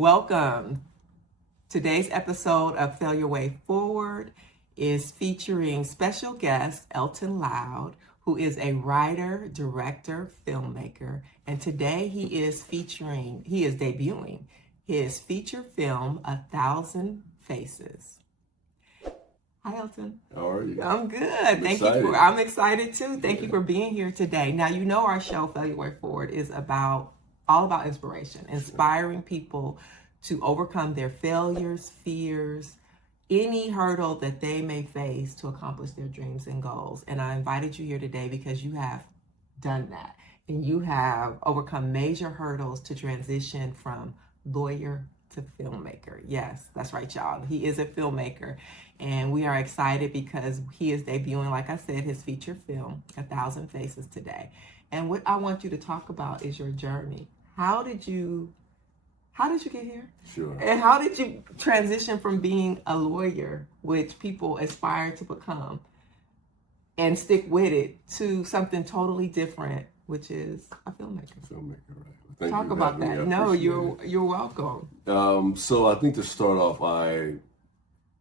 Welcome. Today's episode of Fail Your Way Forward is featuring special guest Elton Loud, who is a writer, director, filmmaker, and today he is debuting his feature film, 1,000 Faces. Hi, Elton. How are you? I'm good. I'm excited too. Thank you for being here today. Now, you know our show, Fail Your Way Forward, is all about inspiration, inspiring people to overcome their failures, fears, any hurdle that they may face to accomplish their dreams and goals. And I invited you here today because you have done that. And you have overcome major hurdles to transition from lawyer to filmmaker. Yes, that's right, y'all. He is a filmmaker. And we are excited because he is debuting, like I said, his feature film, 1,000 Faces, today. And what I want you to talk about is your journey. How did you get here? Sure. And how did you transition from being a lawyer, which people aspire to become, and stick with it, to something totally different, which is a filmmaker? Filmmaker, right. Thank Talk you about for having that. me. No, you're welcome. So I think to start off, I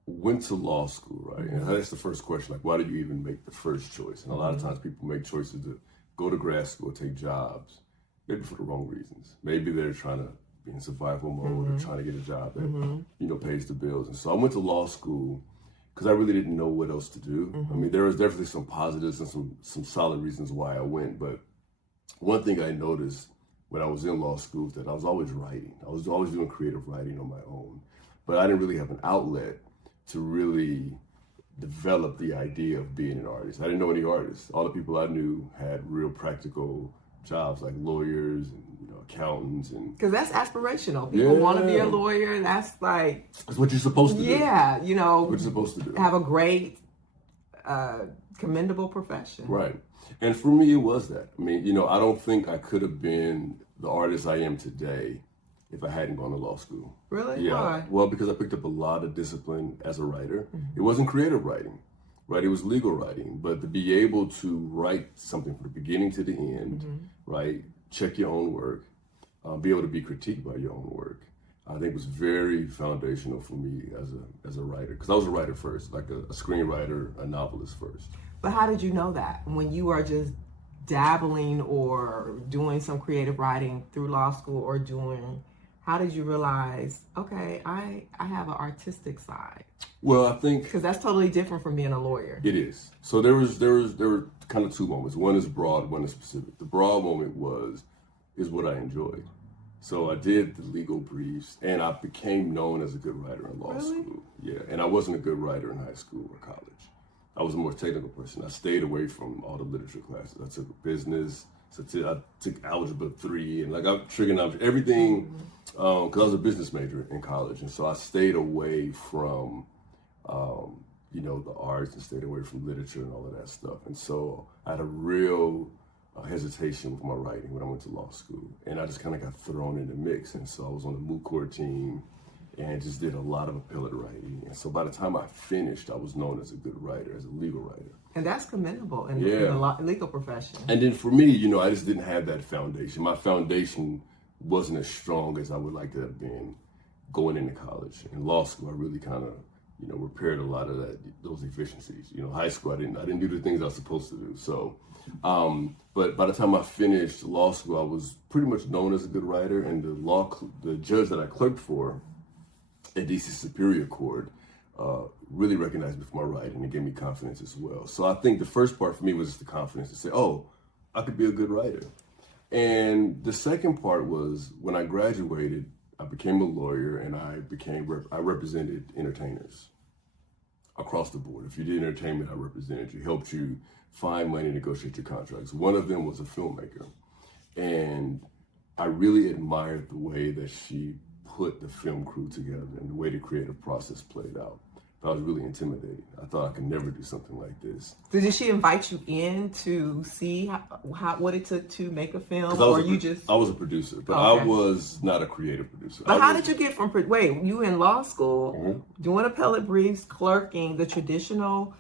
went to law school, right? Mm-hmm. And that's the first question, like, why did you even make the first choice? And a lot of times people make choices to go to grad school, take jobs, maybe for the wrong reasons. Maybe they're trying to be in survival mode or trying to get a job that, pays the bills. And so I went to law school because I really didn't know what else to do. I mean, there was definitely some positives and some solid reasons why I went. But one thing I noticed when I was in law school is that I was always writing. I was always doing creative writing on my own. But I didn't really have an outlet to really develop the idea of being an artist. I didn't know any artists. All the people I knew had real practical jobs, like lawyers and accountants, and because that's aspirational. People want to be a lawyer. That's like what you're supposed to do. Yeah, what you're supposed to do. Have a great, commendable profession. Right. And for me, it was that. I mean, I don't think I could have been the artist I am today if I hadn't gone to law school. Really? Yeah. Why? Well, because I picked up a lot of discipline as a writer. It wasn't creative writing, right? It was legal writing. But to be able to write something from the beginning to the end, right? Check your own work, be able to be critiqued by your own work, I think was very foundational for me as a writer. Because I was a writer first, like a screenwriter, a novelist first. But how did you know that when you are just dabbling or doing some creative writing through law school or how did you realize, okay, I have an artistic side? Well, I think because that's totally different from being a lawyer. It is. So there were kind of two moments. One is broad, one is specific. The broad moment is what I enjoyed. So I did the legal briefs, and I became known as a good writer in law school. Yeah, and I wasn't a good writer in high school or college. I was a more technical person. I stayed away from all the literature classes. I took business. So I took algebra 3 and I trigonometry, everything, because I was a business major in college. And so I stayed away from, the arts, and stayed away from literature and all of that stuff. And so I had a real hesitation with my writing when I went to law school. And I just kind of got thrown in the mix. And so I was on the moot court team and just did a lot of appellate writing. And so by the time I finished, I was known as a good writer, as a legal writer. And that's commendable in the legal profession. And then for me, I just didn't have that foundation. My foundation wasn't as strong as I would like to have been going into college. In law school, I really kind of, repaired a lot of those deficiencies. High school, I didn't do the things I was supposed to do. So, but by the time I finished law school, I was pretty much known as a good writer. And the judge that I clerked for at DC Superior Court really recognized me for my writing and gave me confidence as well. So I think the first part for me was just the confidence to say, oh, I could be a good writer. And the second part was when I graduated, I became a lawyer and I represented entertainers across the board. If you did entertainment, I represented you, helped you find money, negotiate your contracts. One of them was a filmmaker. And I really admired the way that she put the film crew together and the way the creative process played out. I was really intimidated. I thought I could never do something like this. Did she invite you in to see what it took to make a film, or I was a producer, but I was not a creative producer. But how did you get from you in law school, doing appellate briefs, clerking, the traditional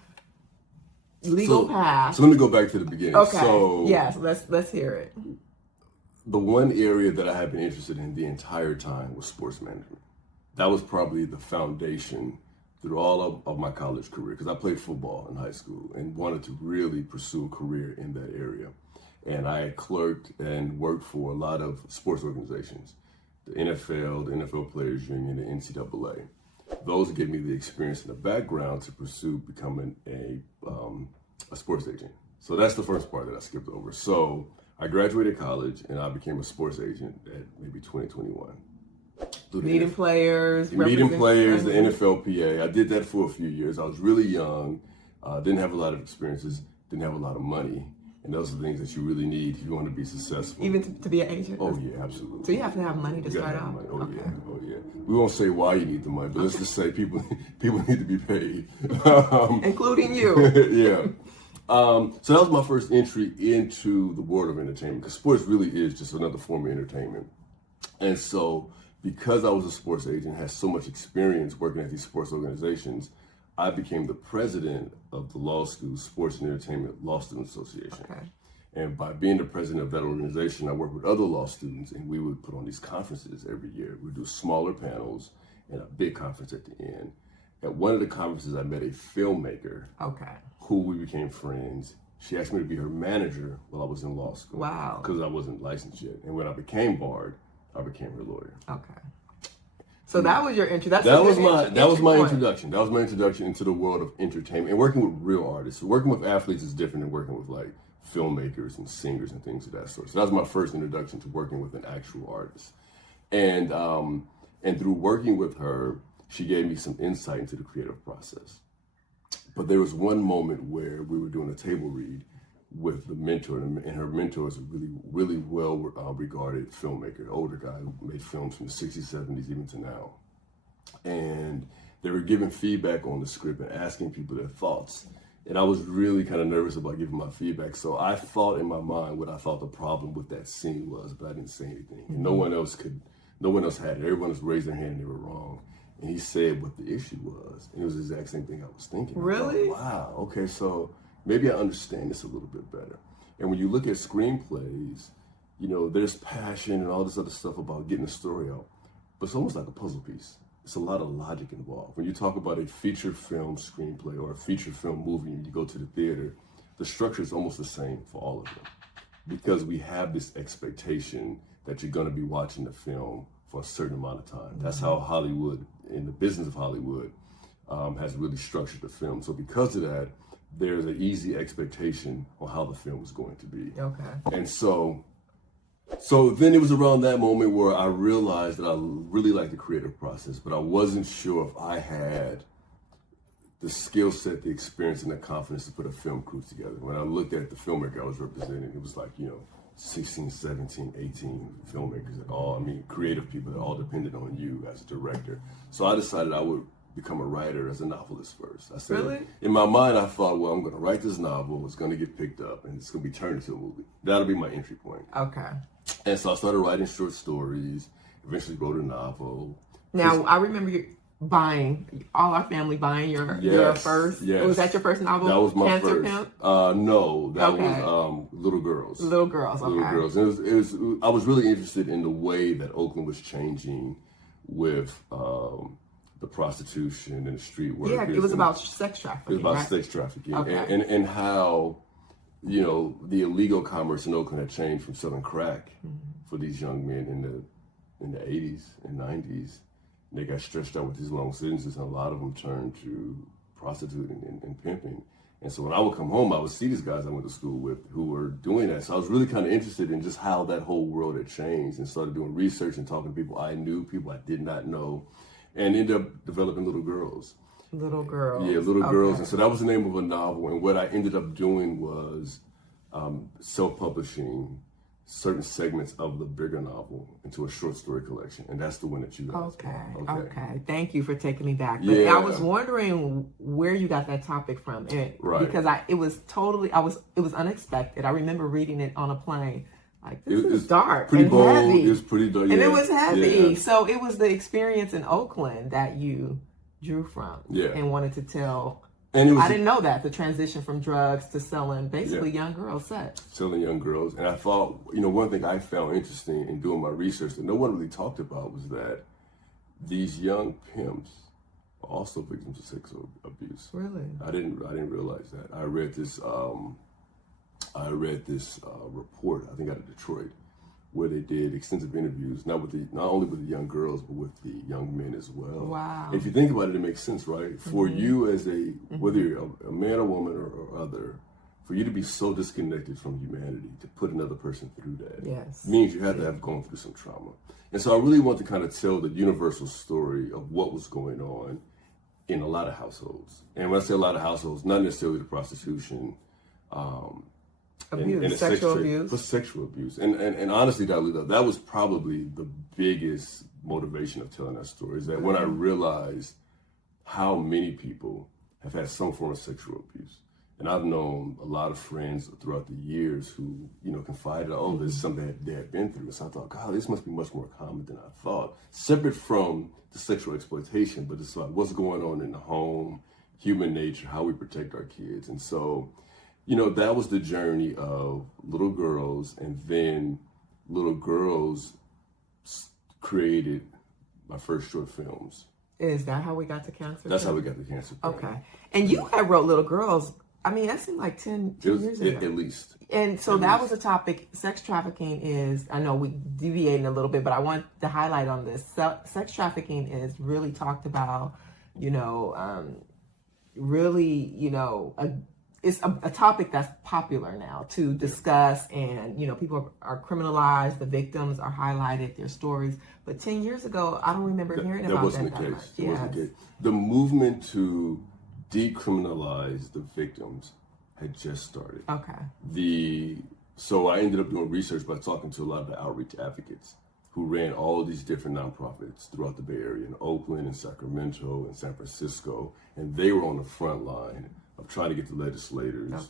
legal path? So let me go back to the beginning. Okay. So yes, let's hear it. the one area that I have been interested in the entire time was sports management. That was probably the foundation through all of my college career, because I played football in high school and wanted to really pursue a career in that area. And I clerked and worked for a lot of sports organizations, the NFL, the NFL Players Union, the NCAA. Those gave me the experience and the background to pursue becoming a sports agent. So that's the first part that I skipped over. So I graduated college and I became a sports agent at maybe 2021. Meeting players, the NFLPA. I did that for a few years. I was really young, didn't have a lot of experiences, didn't have a lot of money. And those are the things that you really need if you want to be successful. Even to be an agent? Oh, yeah, absolutely. So you have to have money to start out? Oh, okay. Yeah. We won't say why you need the money, but let's just say people need to be paid. Including you. Yeah. So that was my first entry into the world of entertainment, because sports really is just another form of entertainment. And so because I was a sports agent, had so much experience working at these sports organizations, I became the president of the law school Sports and Entertainment Law Student Association. Okay. And by being the president of that organization, I worked with other law students, and we would put on these conferences every year. We'd do smaller panels and a big conference at the end. At one of the conferences, I met a filmmaker. Okay. Who we became friends. She asked me to be her manager while I was in law school. Wow. Because I wasn't licensed yet. And when I became barred, I became her lawyer. Okay. So that was your intro. That was my introduction. That was my introduction into the world of entertainment and working with real artists. So working with athletes is different than working with like filmmakers and singers and things of that sort. So that was my first introduction to working with an actual artist. And through working with her, she gave me some insight into the creative process. But there was one moment where we were doing a table read with the mentor, and her mentor is a really, really well regarded filmmaker, an older guy who made films from the 60s, 70s, even to now. And they were giving feedback on the script and asking people their thoughts. And I was really kind of nervous about giving my feedback. So I thought in my mind what I thought the problem with that scene was, but I didn't say anything. And no one else had it. Everyone else raised their hand and they were wrong. And he said what the issue was. And it was the exact same thing I was thinking. Really? I thought, wow, okay, so maybe I understand this a little bit better. And when you look at screenplays, you know, there's passion and all this other stuff about getting the story out. But it's almost like a puzzle piece. It's a lot of logic involved. When you talk about a feature film screenplay or a feature film movie and you go to the theater, the structure is almost the same for all of them. Because we have this expectation that you're going to be watching the film for a certain amount of time. That's how Hollywood, in the business of Hollywood, has really structured the film. So because of that, there's an easy expectation on how the film is going to be. Okay. And so then it was around that moment where I realized that I really liked the creative process, but I wasn't sure if I had the skill set, the experience, and the confidence to put a film crew together. When I looked at the filmmaker I was representing, it was like, 16, 17, 18 filmmakers at all. I mean, creative people that all depended on you as a director. So I decided I would become a writer as a novelist first. I said, really? In my mind, I thought, well, I'm going to write this novel. It's going to get picked up, and it's going to be turned into a movie. That'll be my entry point. Okay. And so I started writing short stories. Eventually wrote a novel. Now I remember you all our family buying your first. Yes. Was that your first novel? That was my Cancer first. Pimp? No, that was Little Girls. Little Girls. Okay. Little Girls. It was. I was really interested in the way that Oakland was changing with the prostitution and the street workers. Yeah, it was about sex trafficking. It was about right? sex trafficking, okay. and how the illegal commerce in Oakland had changed from selling crack for these young men in the 80s and 90s. They got stretched out with these long sentences, and a lot of them turned to prostituting and pimping. And so when I would come home, I would see these guys I went to school with who were doing that. So I was really kind of interested in just how that whole world had changed, and started doing research and talking to people I knew, people I did not know, and ended up developing Little Girls. Little Girls. Yeah, Little Girls. And so that was the name of a novel. And what I ended up doing was self-publishing certain segments of the bigger novel into a short story collection, and that's the one that you guys Okay. Thank you for taking me back. But I was wondering where you got that topic from, because it was unexpected. I remember reading it on a plane. Like, this is dark pretty and bold. heavy. It was pretty dark, and it was heavy. Yeah. So it was the experience in Oakland that you drew from, and wanted to tell And it was I didn't know that, the transition from drugs to selling basically young girls sex. Selling young girls. And I thought, one thing I found interesting in doing my research that no one really talked about was that these young pimps are also victims of sexual abuse. Really? I didn't realize that. I read this report, I think out of Detroit, where they did extensive interviews, not only with the young girls, but with the young men as well. Wow. If you think about it, it makes sense, right? For you as whether you're a man or woman or other, for you to be so disconnected from humanity, to put another person through that, means you had to have gone through some trauma. And so I really want to kind of tell the universal story of what was going on in a lot of households. And when I say a lot of households, not necessarily the prostitution, abuse, and sexual abuse. But sexual abuse. And honestly, Dalila, that was probably the biggest motivation of telling that story, is that when I realized how many people have had some form of sexual abuse. And I've known a lot of friends throughout the years who, confided, this is something that they had been through. So I thought, God, this must be much more common than I thought. Separate from the sexual exploitation, but it's like what's going on in the home, human nature, how we protect our kids. And so, that was the journey of little girls, and then little girls created my first short films. Is that how we got to Cancer? That's how we got to Cancer. Okay. And you had wrote Little Girls, I mean, that seemed like 10 years ago. At least. And so that was a topic. Sex trafficking is, I know we deviating a little bit, but I want to highlight on this. Sex trafficking is really talked about, it's a topic that's popular now to discuss, and people are criminalized, the victims are highlighted, their stories. But 10 years ago, I don't remember hearing about that. Wasn't the case. That wasn't the case. The movement to decriminalize the victims had just started. Okay. So I ended up doing research by talking to a lot of the outreach advocates who ran all these different nonprofits throughout the Bay Area, in Oakland and Sacramento and San Francisco, and they were on the front line of trying to get the legislators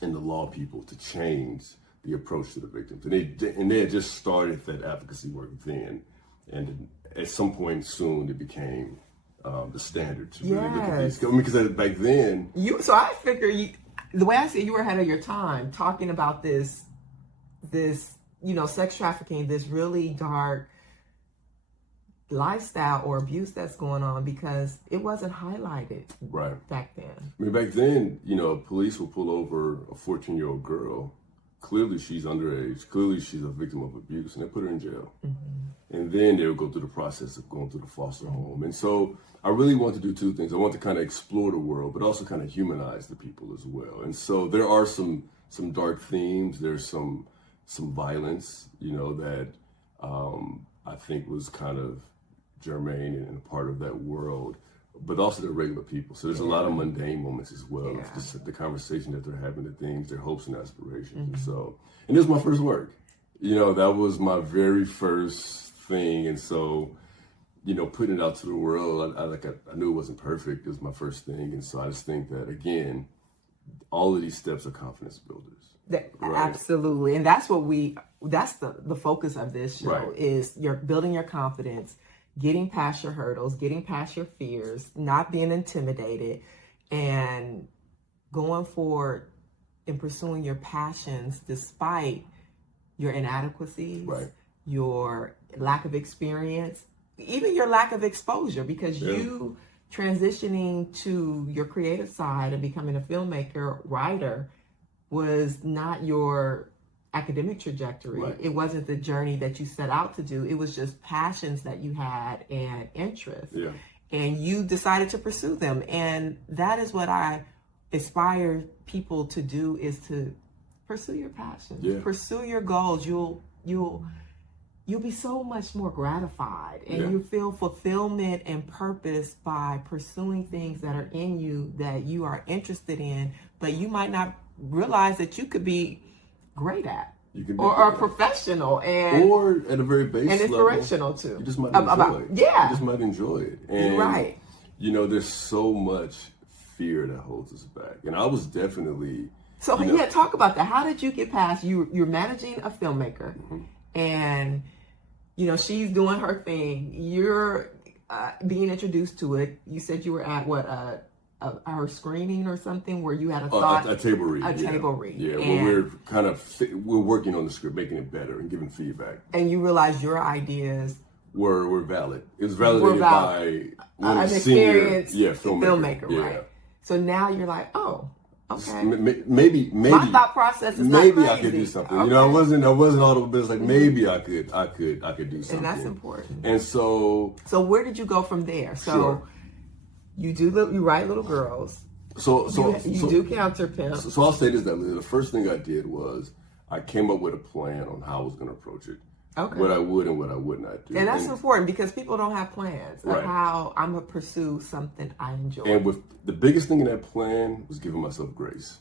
and the law people to change the approach to the victims. And they had just started that advocacy work then. And at some point soon, it became the standard to really look at these. Because back then... So I figure, the way I see it, you were ahead of your time talking about this, sex trafficking, this really dark lifestyle or abuse that's going on, because it wasn't highlighted back then. I mean, back then, police will pull over a 14-year-old girl. Clearly she's underage. Clearly she's a victim of abuse, and they put her in jail. And then they would go through the process of going through the foster home. And so I really want to do two things. I want to kind of explore the world, but also kind of humanize the people as well. And so there are some dark themes. There's some violence, that I think was kind of germane and a part of that world, but also the regular people. So there's a lot of mundane moments as well. Just the conversation that they're having, the things, their hopes and aspirations. And this was my first work. That was my very first thing. And so, putting it out to the world, I knew it wasn't perfect. It was my first thing. And so I just think that, again, all of these steps are confidence builders. Absolutely. And that's that's the focus of this show, is you're building your confidence, getting past your hurdles, getting past your fears, not being intimidated, and going forward and pursuing your passions despite your inadequacies, your lack of experience, even your lack of exposure, because you transitioning to your creative side and becoming a filmmaker, writer, was not your academic trajectory. It wasn't the journey that you set out to do. It was just passions that you had and interests. And you decided to pursue them. And that is what I aspire people to do, is to pursue your passions, pursue your goals. You'll be so much more gratified, and you feel fulfillment and purpose by pursuing things that are in you that you are interested in, but you might not realize that you could be great at, or professional, or at a very base and inspirational level, too. You just might enjoy it. You just might enjoy it. And there's so much fear that holds us back. And I was definitely talk about that. How did you get past you're managing a filmmaker, and she's doing her thing, you're being introduced to it. You said you were at her screening or something where you had a thought? A table read. Table read. Yeah, and we're working on the script, making it better and giving feedback. And you realize your ideas were valid. It was validated by one an senior experienced filmmaker, right? So now you're like, oh, okay. Maybe my thought process is maybe not I could do something. Okay. You know, I wasn't all the business. Like maybe I could do something. And that's important. And so where did you go from there? So sure. you write Little Girls. So you do Counter Pimp. So I'll say this: that the first thing I did was I came up with a plan on how I was going to approach it. Okay. What I would and what I would not do. And that's important because people don't have plans of right. how I'm going to pursue something I enjoy. And with the biggest thing in that plan was giving myself grace.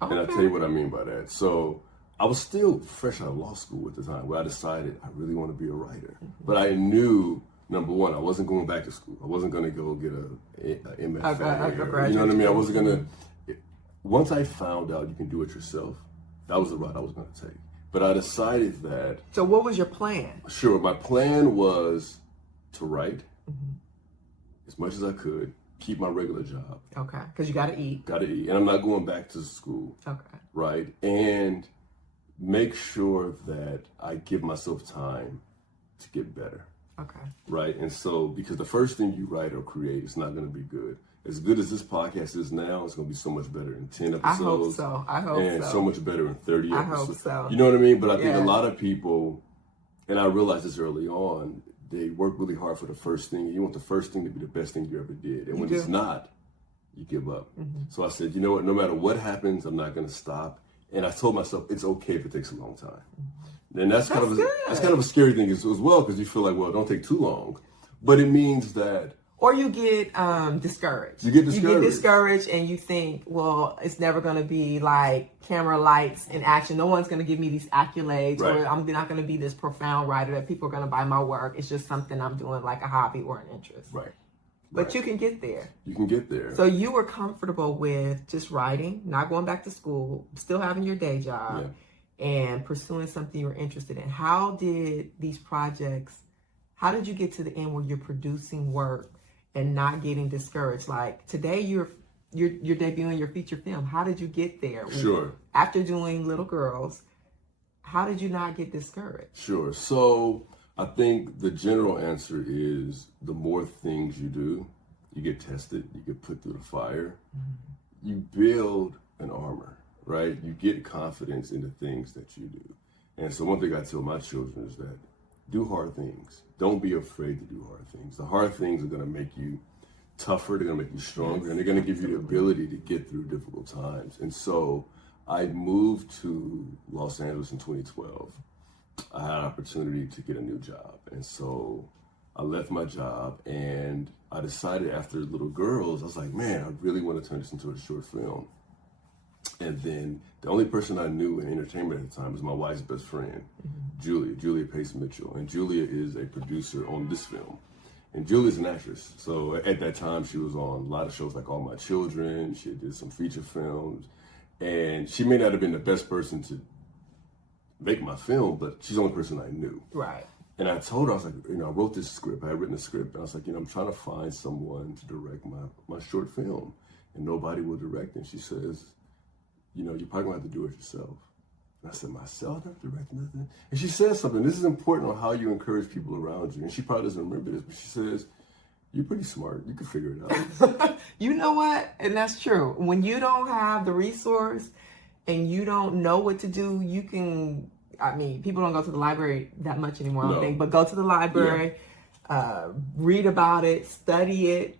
Okay. And I'll tell you what I mean by that. So I was still fresh out of law school at the time where I decided I really want to be a writer. Mm-hmm. But I knew, number one, I wasn't going back to school. I wasn't going to go get a MFA. You know what I mean? I wasn't going to. Once I found out you can do it yourself, that was the route I was going to take. But I decided that. So what was your plan? Sure. My plan was to write as much as I could, keep my regular job. Okay. Because you got to eat. Got to eat. And I'm not going back to school. Okay. Right. And make sure that I give myself time to get better. Okay. Right. And so, because the first thing you write or create is not going to be good. As good as this podcast is now, it's going to be so much better in 10 episodes. I hope so. And so much better in 30 episodes. I hope so. You know what I mean? But I think a lot of people, and I realized this early on, they work really hard for the first thing. You want the first thing to be the best thing you ever did. And when it's not, you give up. Mm-hmm. So I said, you know what? No matter what happens, I'm not going to stop. And I told myself, it's okay if it takes a long time. Mm-hmm. And that's kind of a scary thing as well, because you feel like, well, don't take too long. But it means that. Or you get discouraged. You get discouraged and you think, well, it's never going to be like camera, lights, and action. No one's going to give me these accolades, right. or I'm not going to be this profound writer that people are going to buy my work. It's just something I'm doing like a hobby or an interest. Right. But you can get there. You can get there. So you were comfortable with just writing, not going back to school, still having your day job, and pursuing something you were interested in. How did these projects, how did you get to the end where you're producing work and not getting discouraged? Like today you're debuting your feature film. How did you get there? Sure. After doing Little Girls, how did you not get discouraged? Sure. So I think the general answer is the more things you do, you get tested, you get put through the fire, you build an armor, right? You get confidence in the things that you do. And so one thing I tell my children is that do hard things. Don't be afraid to do hard things. The hard things are going to make you tougher. They're going to make you stronger. And they're going to give you the ability to get through difficult times. And so I moved to Los Angeles in 2012. I had an opportunity to get a new job. And so I left my job and I decided after Little Girls, I was like, man, I really want to turn this into a short film. And then the only person I knew in entertainment at the time was my wife's best friend, Julia Pace Mitchell. And Julia is a producer on this film. And Julia's an actress. So at that time, she was on a lot of shows like All My Children. She did some feature films. And she may not have been the best person to make my film, but she's the only person I knew. Right. And I told her, I was like, I wrote this script. I had written a script. And I was like, I'm trying to find someone to direct my short film. And nobody will direct it. And she says, you're probably going to have to do it yourself. And I said, myself? I don't direct nothing. And she says something. This is important on how you encourage people around you. And she probably doesn't remember this, but she says, you're pretty smart. You can figure it out. You know what? And that's true. When you don't have the resource and you don't know what to do, you can, people don't go to the library that much anymore, I don't think, but go to the library, read about it, study it,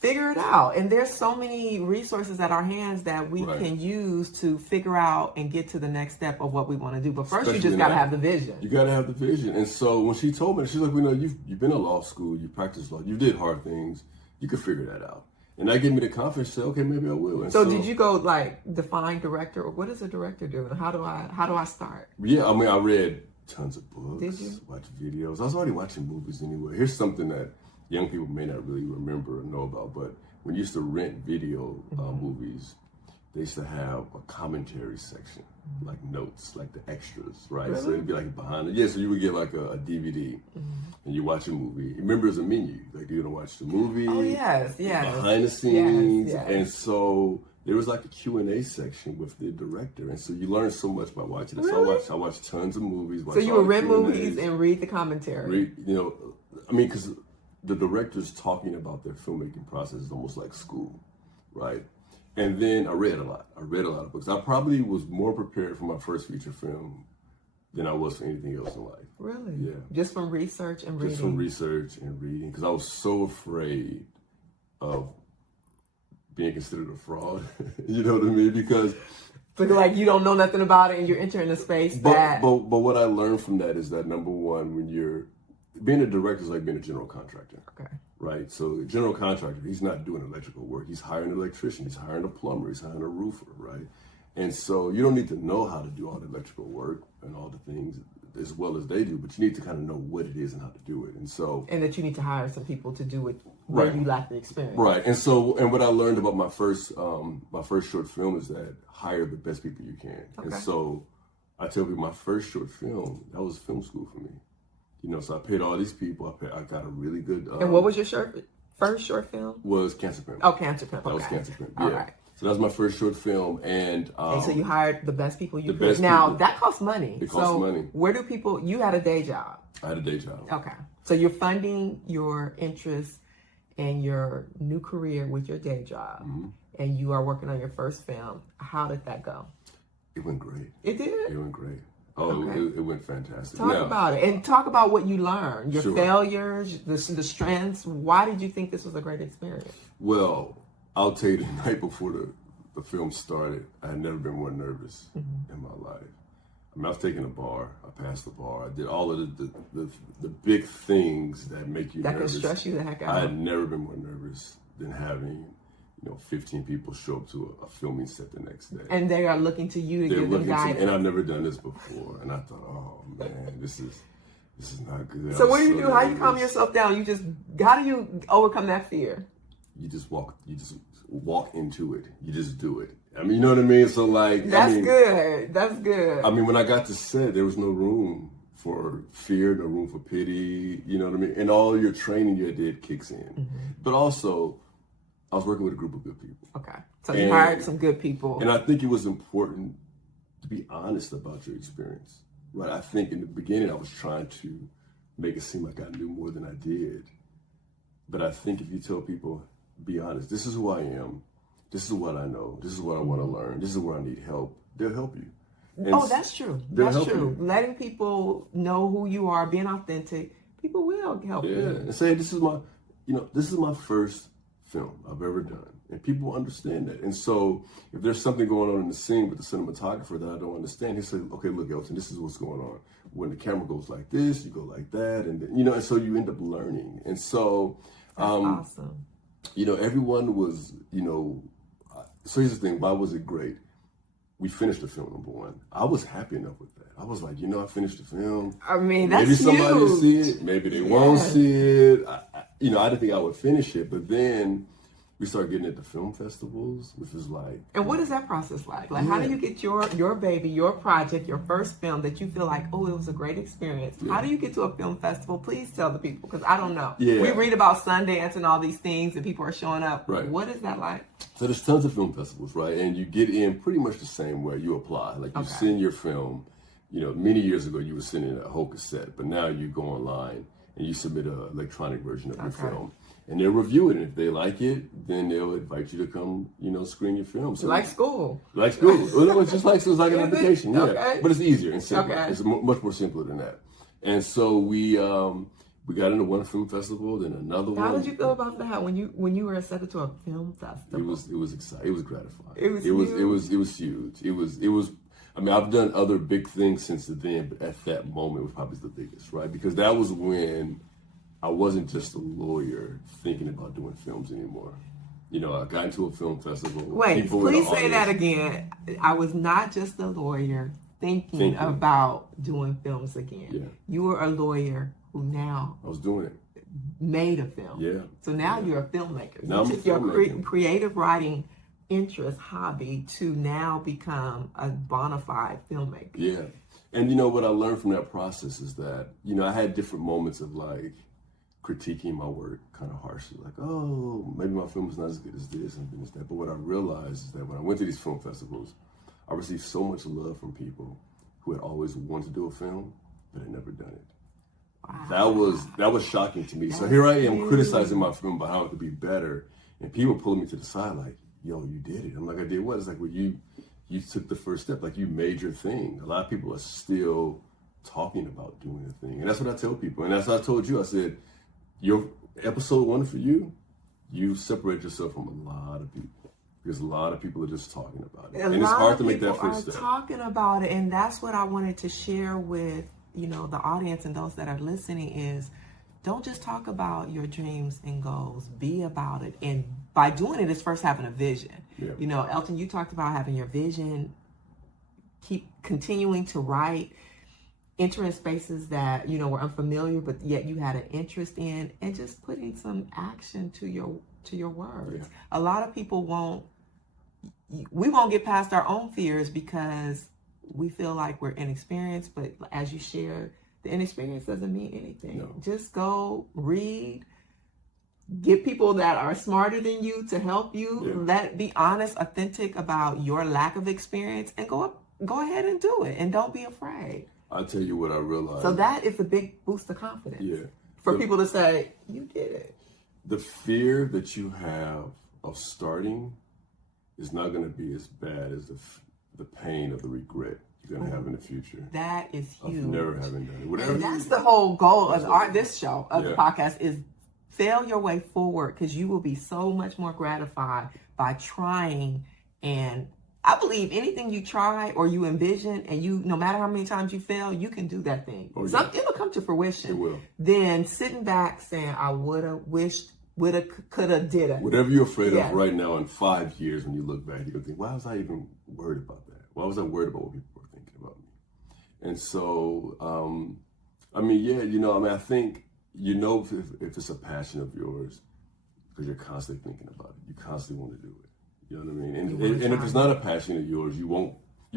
figure it out. And there's so many resources at our hands that we can use to figure out and get to the next step of what we want to do. But first, you just got to have the vision. You got to have the vision. And so when she told me, she's like, you've been in law school, you practiced law, you did hard things, you could figure that out. And that gave me the confidence to say, okay, maybe I will. And so did you go define director, or what does a director do? And how do I start? Yeah, I read tons of books. Did you? Watched videos. I was already watching movies anyway. Here's something that young people may not really remember or know about, but when you used to rent video movies, they used to have a commentary section, like notes, like the extras, right? Really? So it'd be like behind it. Yeah, so you would get like a DVD and you watch a movie. Remember, it's a menu. Like you're gonna watch the movie. Oh yes. Behind the scenes. Yes. And so there was like a Q&A section with the director. And so you learn so much by watching it. Really? So I watched tons of movies. So you would rent movies and read the commentary. Because the director's talking about their filmmaking process is almost like school, right? And then I read a lot. I read a lot of books. I probably was more prepared for my first feature film than I was for anything else in life. Really? Yeah. Just from research and reading? Just from research and reading. Because I was so afraid of being considered a fraud. You know what I mean? Because... But like you don't know nothing about it and you're entering a space that... But what I learned from that is that, number one, when you're... Being a director is like being a general contractor. Okay. Right? So a general contractor, he's not doing electrical work. He's hiring an electrician. He's hiring a plumber. He's hiring a roofer, right? And so you don't need to know how to do all the electrical work and all the things as well as they do, but you need to kind of know what it is and how to do it. And so... And that you need to hire some people to do it where you lack the experience. Right. And so, and what I learned about my first short film is that hire the best people you can. Okay. And so I tell people my first short film, that was film school for me. So I paid all these people. I got a really good... and what was your first short film? Was Cancer Pimp. Oh, Cancer Pimp. That Okay. was Cancer Pimp, All yeah. right. So that was my first short film. And so you hired the best people you could. Best now, people. that costs money. It costs money. Where do people... You had a day job. I had a day job. Okay. So you're funding your interests and your new career with your day job. Mm-hmm. And you are working on your first film. How did that go? It went great. It did? It went great. Oh, okay. It went fantastic. Talk about it. And talk about what you learned, your failures, the strengths. Why did you think this was a great experience? Well, I'll tell you, the night before the film started, I had never been more nervous in my life. I mean, I was taking a bar. I passed the bar. I did all of the big things that make you nervous. That can stress you the heck out. I had never been more nervous than having 15 people show up to a filming set the next day. And they are looking to you to give them guidance. And I've never done this before. And I thought, oh man, this is not good. So what do you do? How do you calm yourself down? How do you overcome that fear? You just walk into it. You just do it. I mean, you know what I mean? So That's good. That's good. I mean, when I got to set, there was no room for fear, no room for pity, you know what I mean? And all your training you did kicks in. Mm-hmm. But also, I was working with a group of good people. Okay. So you hired some good people. And I think it was important to be honest about your experience, right? I think in the beginning I was trying to make it seem like I knew more than I did. But I think if you tell people, be honest, this is who I am, this is what I know, this is what I want to learn, this is where I need help, they'll help you. And that's true. That's true. Letting people know who you are, being authentic, people will help you. Yeah, and say, this is my first film I've ever done, and people understand that. And so if there's something going on in the scene with the cinematographer that I don't understand, he said, okay, look, Elton, this is what's going on. When the camera goes like this, you go like that, and then, and so you end up learning. And so that's awesome. Everyone was, so here's the thing, why was it great? We finished the film, number one. I was happy enough with that. I was like, I finished the film. I mean, that's maybe somebody will huge. see it, maybe they won't see it. I didn't think I would finish it, but then we started getting at the film festivals, which is like... And what is that process like? How do you get your baby, your project, your first film that you feel like, oh, it was a great experience? Yeah. How do you get to a film festival? Please tell the people, because I don't know. Yeah. We read about Sundance and all these things, and people are showing up. Right. What is that like? So there's tons of film festivals, right? And you get in pretty much the same way. You apply. You send your film. Many years ago, you were sending a whole cassette, but now you go online and you submit an electronic version of your film. And they'll review it, and if they like it, then they'll invite you to come, screen your film. So like school. Like school. Well, it's just like school. It's like an application, yeah. Okay. But it's easier and simpler. Okay. It's much more simpler than that. And so we got into one film festival, then another one. How did you feel about that? When you were accepted to a film festival? It was exciting. It was gratifying. It was huge. It was. I mean, I've done other big things since then, but at that moment, it was probably the biggest, right? Because that was when I wasn't just a lawyer thinking about doing films anymore. I got into a film festival. Wait, please say that again. I was not just a lawyer thinking about doing films again. Yeah. You were a lawyer who now... I was doing it. Made a film. Yeah. So now you're a filmmaker. Now you took your creative writing interest, hobby to now become a bona fide filmmaker. Yeah. And you know what I learned from that process is that, you know, I had different moments of like critiquing my work kind of harshly, like, oh, maybe my film is not as good as this and as that. But what I realized is that when I went to these film festivals, I received so much love from people who had always wanted to do a film, but had never done it. Wow. That was shocking to me. So here I am criticizing my film about how it could be better, and people pulling me to the side like, yo, you did it. I'm like, I did what? It's like, well, you took the first step, like you made your thing. A lot of people are still talking about doing a thing. And that's what I tell people. And that's what I told you. I said, your episode 1 for you separate yourself from a lot of people. Because a lot of people are just talking about it. And it's hard to make that first step. Talking about it. And that's what I wanted to share with, you know, the audience and those that are listening is, don't just talk about your dreams and goals. Be about it. And by doing it, it's first having a vision. Yeah. You know, Elton, you talked about having your vision, keep continuing to write, enter in spaces that, you know, were unfamiliar, but yet you had an interest in, and just putting some action to your words. Yeah. A lot of people we won't get past our own fears because we feel like we're inexperienced, but as you share, the inexperience doesn't mean anything. No. Just go read, get people that are smarter than you to help you. Yeah. Be honest, authentic about your lack of experience, and go ahead and do it, and don't be afraid. I'll tell you what I realized. So that is a big boost of confidence. Yeah. For people to say, you did it. The fear that you have of starting is not going to be as bad as the pain of the regret you're going to have in the future. That is huge. Of never having done it. Whatever. And that's the whole goal of this show, of the podcast, is fail your way forward, because you will be so much more gratified by trying. And I believe anything you try or you envision, and no matter how many times you fail, you can do that thing. It'll come to fruition. It will. Then sitting back saying, I woulda, wished, woulda, coulda, didda. Whatever you're afraid of right now, in 5 years, when you look back, you're going to think, why was I even worried about that? Why was I worried about what people were thinking about me? And so, I think, if it's a passion of yours, because you're constantly thinking about it. You constantly want to do it. You know what I mean? And if it's not a passion of yours, you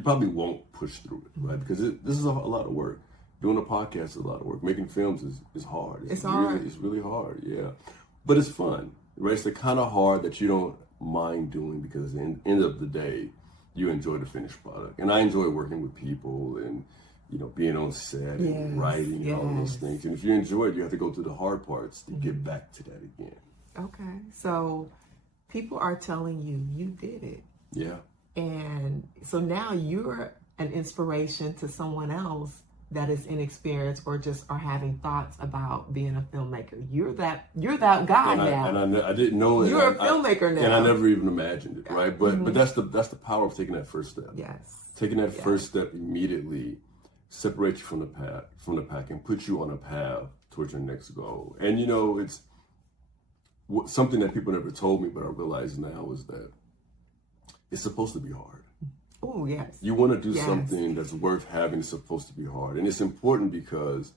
probably won't push through it, right? Because this is a lot of work. Doing a podcast is a lot of work. Making films is hard. It's hard. It's really hard, yeah. But it's fun, right? It's the kind of hard that you don't mind doing, because at the end of the day, you enjoy the finished product. And I enjoy working with people and, you know, being on set and writing and all those things. And if you enjoy it, you have to go through the hard parts to get back to that again. Okay. So people are telling you did it. Yeah. And so now you're an inspiration to someone else that is inexperienced or just are having thoughts about being a filmmaker. You're that guy now. And I didn't know it. You're a filmmaker now. And I never even imagined it, right? But that's the power of taking that first step. Yes. Taking that first step immediately separates you from the pack and puts you on a path towards your next goal. And you know, it's something that people never told me, but I realize now, is that it's supposed to be hard. Oh, yes. You want to do something that's worth having, it's supposed to be hard. And it's important because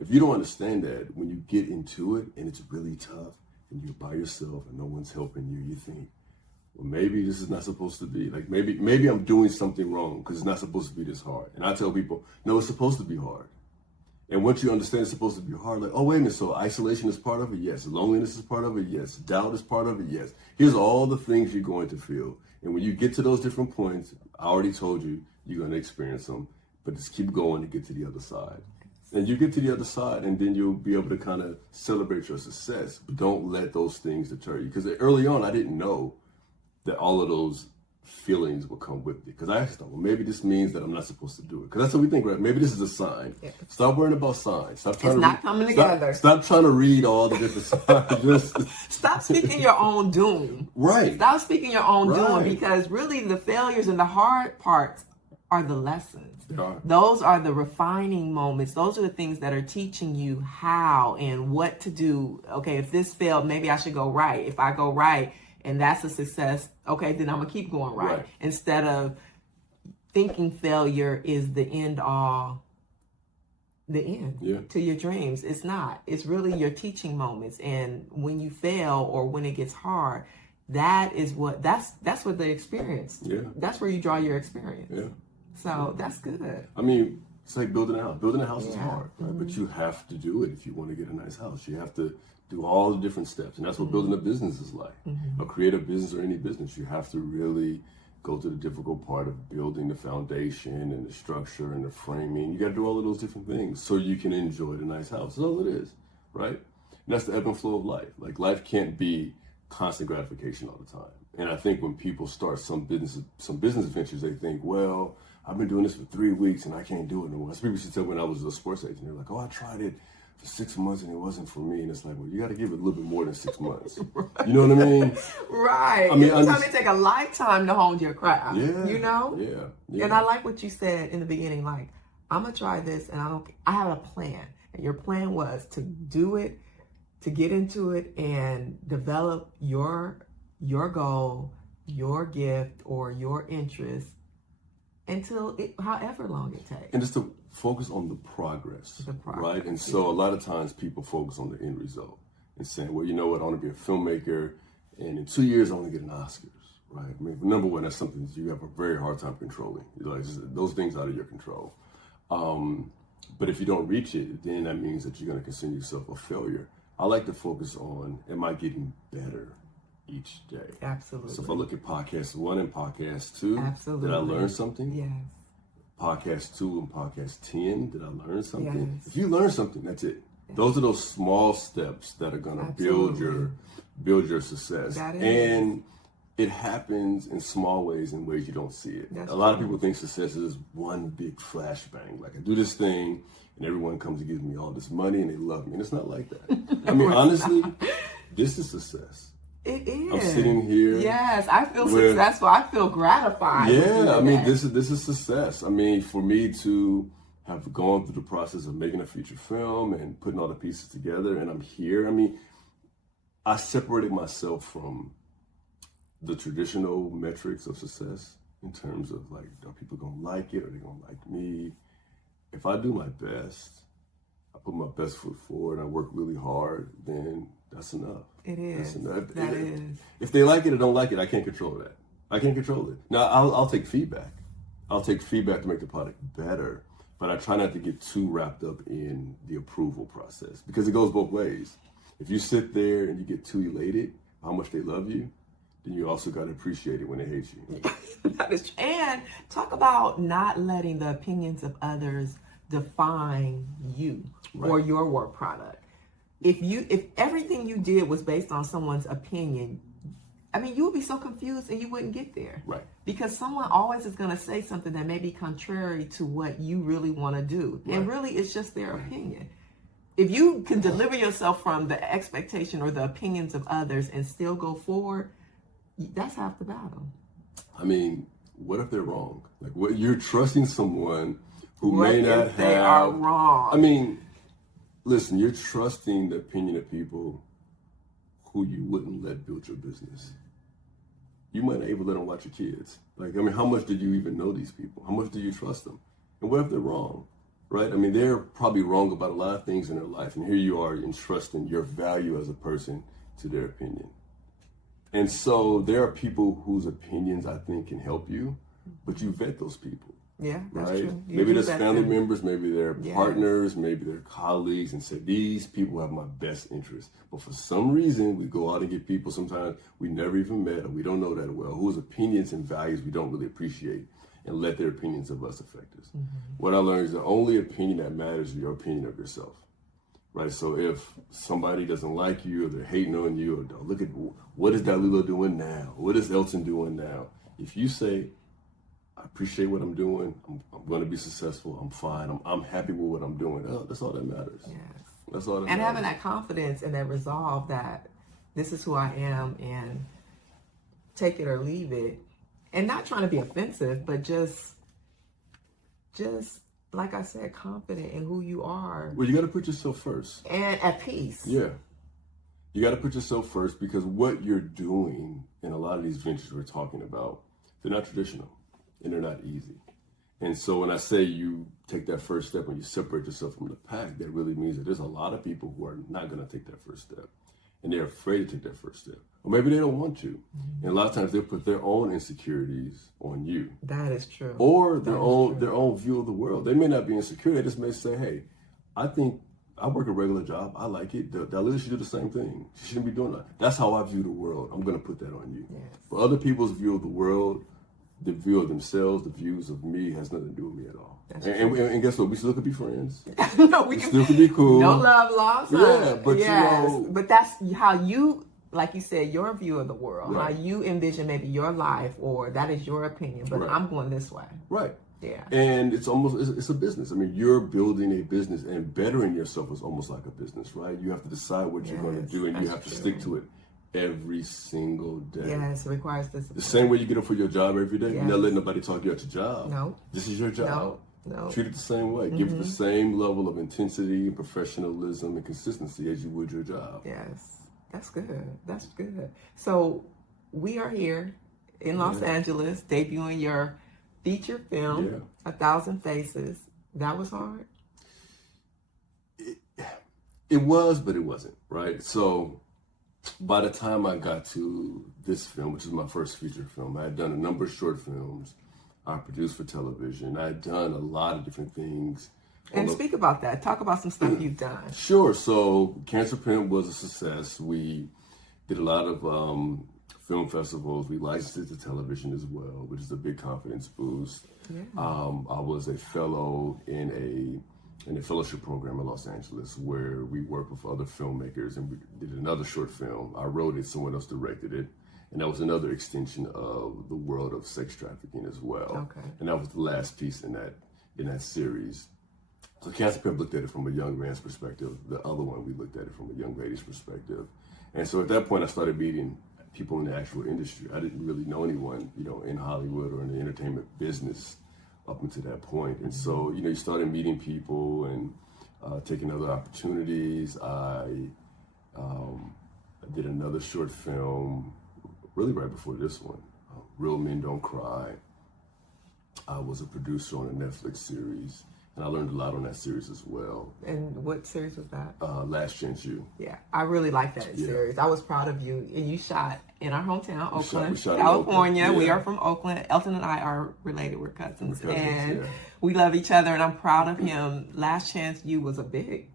if you don't understand that, when you get into it and it's really tough and you're by yourself and no one's helping you, you think, well, maybe this is not supposed to be. Like, maybe I'm doing something wrong because it's not supposed to be this hard. And I tell people, no, it's supposed to be hard. And once you understand it's supposed to be hard, like, oh, wait a minute, so isolation is part of it? Yes. Loneliness is part of it? Yes. Doubt is part of it? Yes. Here's all the things you're going to feel. And when you get to those different points, I already told you, you're going to experience them, but just keep going to get to the other side. And you get to the other side, and then you'll be able to kind of celebrate your success, but don't let those things deter you. Because early on, I didn't know that all of those feelings will come with it. Because I thought, well, maybe this means that I'm not supposed to do it. Because that's what we think, right? Maybe this is a sign. Yeah. Stop worrying about signs. Stop trying coming together. Stop trying to read all the different signs. Just stop speaking your own doom. Right. Stop speaking your own doom, because really the failures and the hard parts are the lessons. Those are the refining moments. Those are the things that are teaching you how and what to do. Okay, if this failed, maybe I should go right. If I go right, and that's a success, okay, then I'm going to keep going right. Instead of thinking failure is the end all, the end to your dreams. It's not. It's really your teaching moments. And when you fail or when it gets hard, That is that's what they experience. Yeah. That's where you draw your experience. Yeah. So that's good. I mean, it's like building a house. Building a house is Yeah. hard, right? But you have to do it if you want to get a nice house. You have to do all the different steps. And that's what building a business is like. A creative business or any business, you have to really go to the difficult part of building the foundation and the structure and the framing. You got to do all of those different things so you can enjoy the nice house. That's all it is, right? And that's the ebb and flow of life. Like, life can't be constant gratification all the time. And I think when people start some business ventures, they think, well, I've been doing this for 3 weeks and I can't do it no more. That's what people used to tell when I was a sports agent. They're like, oh, I tried it for 6 months and it wasn't for me. And it's like, well, you got to give it a little bit more than 6 months. Right. You know what I mean? Right. I mean, sometimes it take a lifetime to hone your craft. Yeah. You know? Yeah. And I like what you said in the beginning, like, I'm gonna try this and I have a plan. And your plan was to do it, to get into it and develop your goal, your gift, or your interest until however long it takes. And just to focus on the progress, right? And so a lot of times people focus on the end result and saying, well, you know what, I want to be a filmmaker and in 2 years I want to get an Oscars, right? I mean, number one, that's something that you have a very hard time controlling. Like, those things out of your control. But if you don't reach it, then that means that you're going to consider yourself a failure. I like to focus on, am I getting better each day? Absolutely. So if I look at podcast 1 and podcast 2, Absolutely. did I learn something? Yes. Podcast 2 and podcast 10, did I learn something? Yes. If you learn something, that's it. Yes. Those are those small steps that are going to build your success. That is. And it happens in small ways, in ways you don't see it. That's a lot of true. people think success is one big flashbang. Like, I do this thing and everyone comes and gives me all this money and they love me. And it's not like that. I mean, honestly, this is success. It is. I'm sitting here. Yes, I feel successful. I feel gratified. Yeah, I mean, this is success. I mean, for me to have gone through the process of making a feature film and putting all the pieces together, and I'm here. I mean, I separated myself from the traditional metrics of success in terms of, like, are people gonna like it? Are they gonna like me? If I do my best, I put my best foot forward, I work really hard, then that's enough. It is. That's enough. That is. If they like it or don't like it, I can't control that. I can't control it. Now, I'll take feedback. I'll take feedback to make the product better, but I try not to get too wrapped up in the approval process because it goes both ways. If you sit there and you get too elated how much they love you, then you also got to appreciate it when they hate you. That is, and talk about not letting the opinions of others define you or your work product. If everything you did was based on someone's opinion, I mean, you would be so confused and you wouldn't get there. Right. Because someone always is going to say something that may be contrary to what you really want to do. Right. And really, it's just their opinion. If you can deliver yourself from the expectation or the opinions of others and still go forward, that's half the battle. I mean, what if they're wrong? Like, what, you're trusting someone who What may not if they are wrong? I mean, listen, you're trusting the opinion of people who you wouldn't let build your business. You might not even let them watch your kids. Like, I mean, how much did you even know these people? How much do you trust them? And what if they're wrong, right? I mean, they're probably wrong about a lot of things in their life. And here you are entrusting your value as a person to their opinion. And so there are people whose opinions I think can help you, but you vet those people. Yeah, that's right? true. Maybe there's family members, maybe they're partners, maybe they're colleagues, and say, these people have my best interest. But for some reason, we go out and get people sometimes we never even met or we don't know that well, whose opinions and values we don't really appreciate, and let their opinions of us affect us. Mm-hmm. What I learned is the only opinion that matters is your opinion of yourself. Right, so if somebody doesn't like you or they're hating on you or look at what is Dalila doing now? What is Elton doing now? If you say, I appreciate what I'm doing, I'm going to be successful, I'm fine, I'm happy with what I'm doing, that's all that matters. Yes. That's all that and matters. having that confidence and that resolve that this is who I am and take it or leave it. And not trying to be offensive, but just like I said, confident in who you are. Well, you got to put yourself first. And at peace. Yeah. You got to put yourself first because what you're doing in a lot of these ventures we're talking about, they're not traditional and they're not easy. And so when I say you take that first step and you separate yourself from the pack, that really means that there's a lot of people who are not going to take that first step. and they're afraid to take that first step. Or maybe they don't want to. And a lot of times they'll put their own insecurities on you. That is true. Or their own view of the world. They may not be insecure. They just may say, hey, I think I work a regular job. I like it. Dalila should do the same thing. She shouldn't be doing that. That's how I view the world. I'm going to put that on you. Yes. For other people's view of the world, the view of themselves, the views of me has nothing to do with me at all. And guess what? We still could be friends. No, we still could be cool. No love lost. Yeah, but yes. you know. But that's how you, like you said, your view of the world, Right. how you envision maybe your life, or that is your opinion, but Right. I'm going this way. Right. Yeah. And it's a business. I mean, you're building a business, and bettering yourself is almost like a business, right? You have to decide what you're going to do, and you have to stick to it every single day. Yes, it requires discipline. The same way you get up for your job every day. Yes. You never let nobody talk you out your job. No. This is your job. No. Treat it the same way. Give it the same level of intensity, professionalism, and consistency as you would your job. Yes. That's good. That's good. So we are here in Los Angeles, debuting your feature film, 1,000 Faces. That was hard? It was, but it wasn't, right? So by the time I got to this film, which is my first feature film, I had done a number of short films. I produced for television. I had done a lot of different things. And speak about that. Talk about some stuff you've done. Sure. So Cancer Pimp was a success. We did a lot of film festivals. We licensed it to television as well, which is a big confidence boost. Yeah. I was a fellow in a fellowship program in Los Angeles where we worked with other filmmakers, and we did another short film. I wrote it, someone else directed it. And that was another extension of the world of sex trafficking as well. Okay. And that was the last piece in that series. So Cancer Pimp looked at it from a young man's perspective. The other one, we looked at it from a young lady's perspective. And so at that point, I started meeting people in the actual industry. I didn't really know anyone, in Hollywood or in the entertainment business up until that point. And so, you started meeting people and taking other opportunities. I did another short film really right before this one, Real Men Don't Cry. I was a producer on a Netflix series, and I learned a lot on that series as well. And what series was that? Last Chance U. Yeah, I really like that series. I was proud of you. And you shot in our hometown, Oakland, we shot California. Oakland. Yeah. We are from Oakland. Elton and I are related. We're cousins. And we love each other, and I'm proud of him. Last Chance U was a big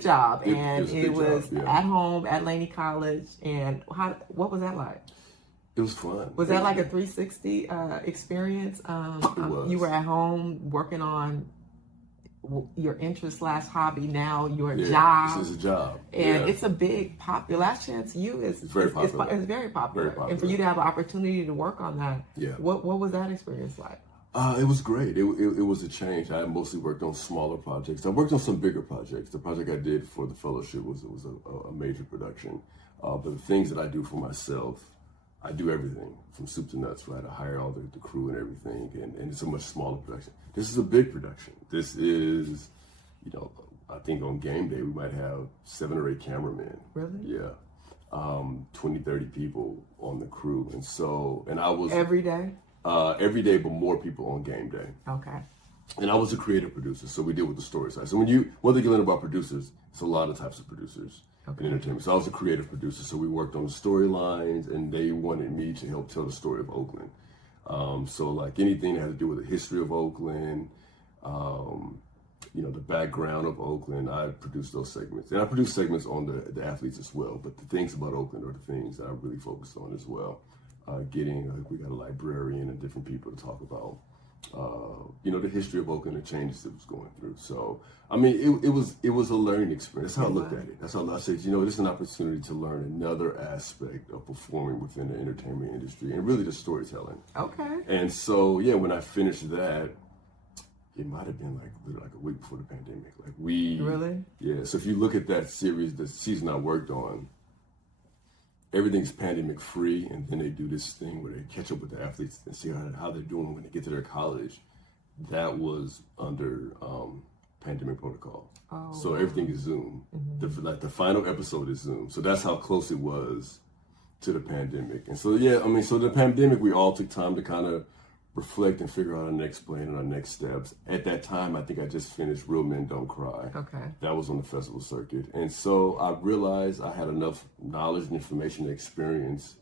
job. It was at home at Laney College. And what was that like? It was fun. Was that like a 360 experience? It was. You were at home working on your interest / hobby, now your job. This is a job. And it's a big popular. Last Chance U is very popular. It's very popular. Very popular. And for you to have an opportunity to work on that, what was that experience like? It was great. It was a change. I mostly worked on smaller projects. I worked on some bigger projects. The project I did for the fellowship was a major production. But the things that I do for myself, I do everything from soup to nuts, right? I hire all the crew and everything, and it's a much smaller production. This is a big production. This is, I think on game day we might have 7 or 8 cameramen. Really? Yeah. 20, 30 people on the crew. And I was... Every day? Every day, but more people on game day. Okay. And I was a creative producer, so we deal with the story side. So one thing you learn about producers, it's a lot of types of producers. In entertainment. So I was a creative producer, so we worked on the storylines, and they wanted me to help tell the story of Oakland. So like anything that had to do with the history of Oakland, the background of Oakland, I produced those segments. And I produced segments on the athletes as well, but the things about Oakland are the things that I really focused on as well. We got a librarian and different people to talk about the history of Oakland and changes it was going through. So, I mean, it was a learning experience. That's how I looked at it. That's how I said, this is an opportunity to learn another aspect of performing within the entertainment industry and really the storytelling. Okay. And so, when I finished that, it might have been like a week before the pandemic. Really? Yeah. So if you look at that series, the season I worked on, everything's pandemic free, and then they do this thing where they catch up with the athletes and see how they're doing when they get to their college. That was under pandemic protocol. Oh, so everything is Zoom. Mm-hmm. The final episode is Zoom. So that's how close it was to the pandemic. And so so the pandemic, we all took time to kind of reflect and figure out our next plan and our next steps. At that time, I think I just finished Real Men Don't Cry. Okay. That was on the festival circuit. And so I realized I had enough knowledge and information and experience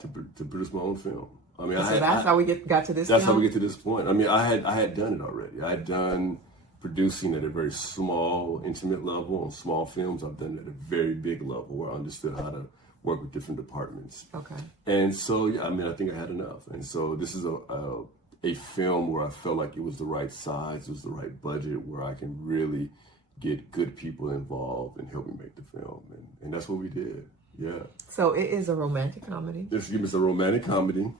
to produce my own film. I mean, so that's how we got to this. That's film? how we get to this point. I mean, I had done it already. I had done producing at a very small, intimate level on small films. I've done it at a very big level where I understood how to work with different departments. Okay. And so, yeah, I mean, I think I had enough. And so this is a film where I felt like it was the right size, it was the right budget, where I can really get good people involved and help me make the film. And that's what we did. Yeah. So it is a romantic comedy. It's a romantic comedy.